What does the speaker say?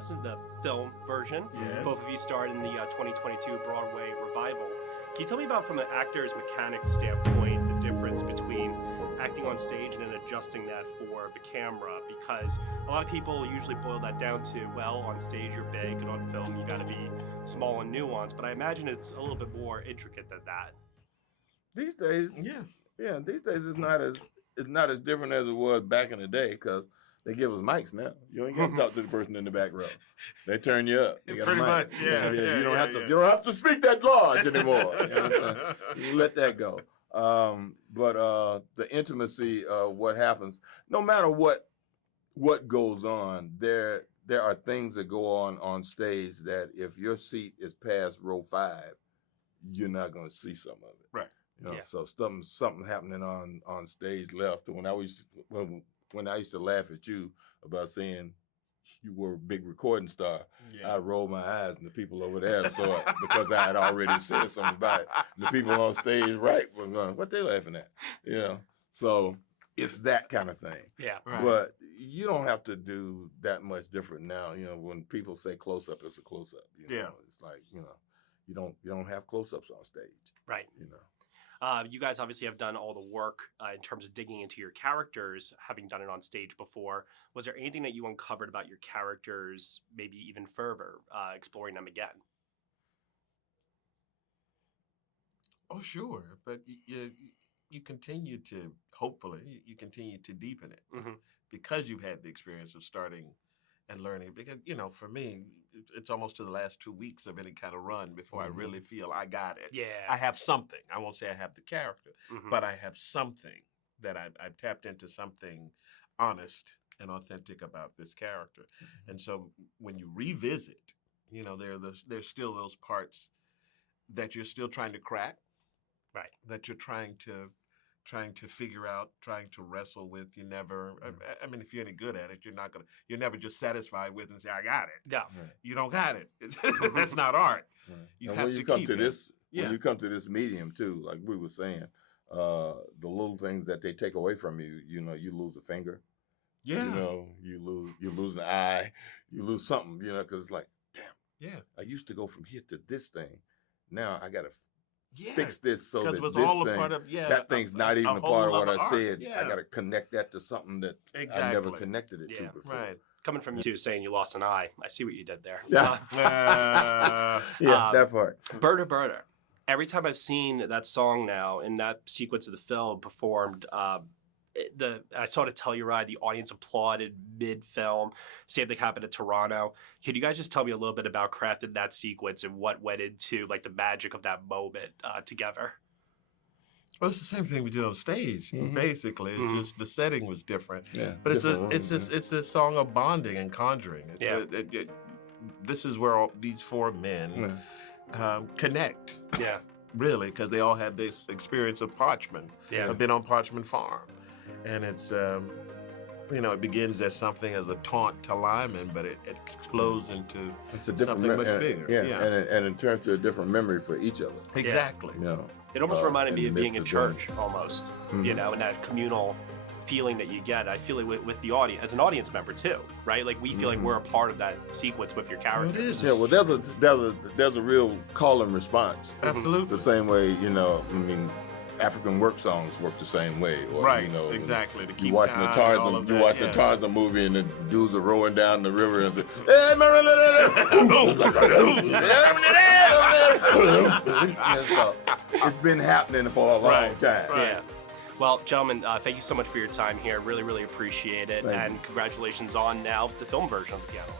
pianist, the film version. Yes. Both of you starred in the 2022 Broadway revival. Can you tell me about, from an actor's mechanics standpoint, the difference between acting on stage and then adjusting that for the camera? Because a lot of people usually boil that down to, well, on stage you're big, and on film you got to be small and nuanced. But I imagine it's a little bit more intricate than that. These days, these days it's not as different as it was back in the day, because they give us mics now. You ain't got to talk to the person in the back row. They turn you up. You got Pretty a mic. much, yeah. You don't have to. You don't have to speak that large anymore. You know what I'm saying? You let that go. But the intimacy of what happens, no matter what goes on, there are things that go on stage that if your seat is past row 5, you're not going to see some of it. Right. You know, so something happening on stage left. When I used to laugh at you about saying you were a big recording star, I rolled my eyes and the people over there saw it because I had already said something about it. And the people on stage were going, "What they laughing at?" You know. So it's that kind of thing. Yeah. Right. But you don't have to do that much different now. You know, when people say close up, it's a close up. You know? It's like, you know, you don't have close ups on stage. Right. You know. You guys obviously have done all the work in terms of digging into your characters, having done it on stage before. Was there anything that you uncovered about your characters, maybe even further, exploring them again? Oh, sure. But you continue to, hopefully, you continue to deepen it because you've had the experience of starting and learning. Because, you know, for me, it's almost to the last 2 weeks of any kind of run before I really feel I got it. Yeah. I have something. I won't say I have the character, but I have something that I've tapped into, something honest and authentic about this character. And so when you revisit, you know, there's still those parts that you're still trying to crack. Right. That you're trying to figure out, trying to wrestle with. You never, I mean, if you're any good at it, you're never just satisfied with and say, "I got it." Yeah. Right. You don't got it. That's not art. Right. You and have when to you come keep to it. this, when you come to this medium too, like we were saying, the little things that they take away from you, you know, you lose a finger. Yeah. You know, you lose an eye, you lose something, you know, because it's like, damn. Yeah. I used to go from here to this thing. Now I got to Yeah. fix this so that Because it was this all a thing, part of that thing's not even a whole part of what other I art. said. Yeah. I got to connect that to something that I never Exactly. connected it to Yeah. before. Right. Coming from you two saying you lost an eye, I see what you did there. Yeah. That part. Berta Berta. Every time I've seen that song now in that sequence of the film performed, I saw it at Telluride, the audience applauded mid-film, same thing happened at Toronto. Can you guys just tell me a little bit about crafting that sequence and what went into like the magic of that moment together? Well, it's the same thing we did on stage. Basically, it's just the setting was different. Yeah. But it's a song of bonding and conjuring. This is where these 4 men connect. Yeah. Really, because they all had this experience of Parchman. Yeah. Have been on Parchman Farm, and it's you know, it begins as something as a taunt to Lyman, but it explodes into It's a different something much bigger. Yeah. And it turns to a different memory for each of us. Exactly. You know. It almost reminded in me the of being midst in of church, almost, you know, and that communal feeling that you get. I feel it with the audience, as an audience member too, right? Like we feel like we're a part of that sequence with your characters. It is. Yeah, well, there's a real call and response. Absolutely. The same way, you know, I mean, African work songs work the same way. Or, Right, you know, exactly. To You keep watch time the and Tarzan, all of you that, watch the yeah. Tarzan movie, and the dudes are rowing down the river and say, "Hey, so it's been happening for a long time. Right. Yeah. Well, gentlemen, thank you so much for your time here. Really, really appreciate it. Thank you. And congratulations on now the film version of The Piano.